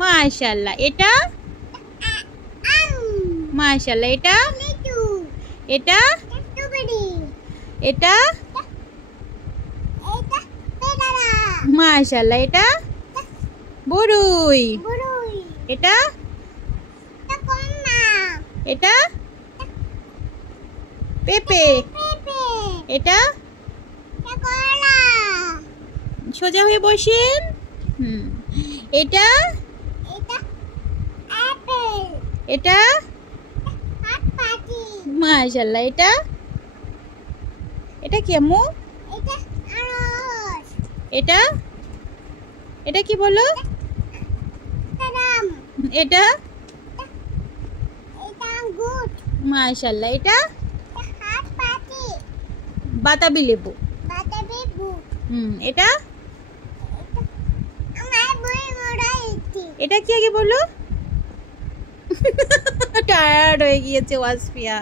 মাশাআল্লাহ। এটা মাশাআল্লাহ। এটা এটা এটা মাশাআল্লাহ। এটা বরুই। এটা এটা পেঁপে। এটা সোজা হয়ে বসেন। এটা এটা মাশাআল্লাহ। এটা এটা কি আম্মু? এটা এটা কি বলো? এটা মাশাআল্লাহ। এটা বাতাবি লেবু। এটা এটা কি আগে বলো? টায়ার্ড হয়ে গিয়েছে ওয়াসফিয়া।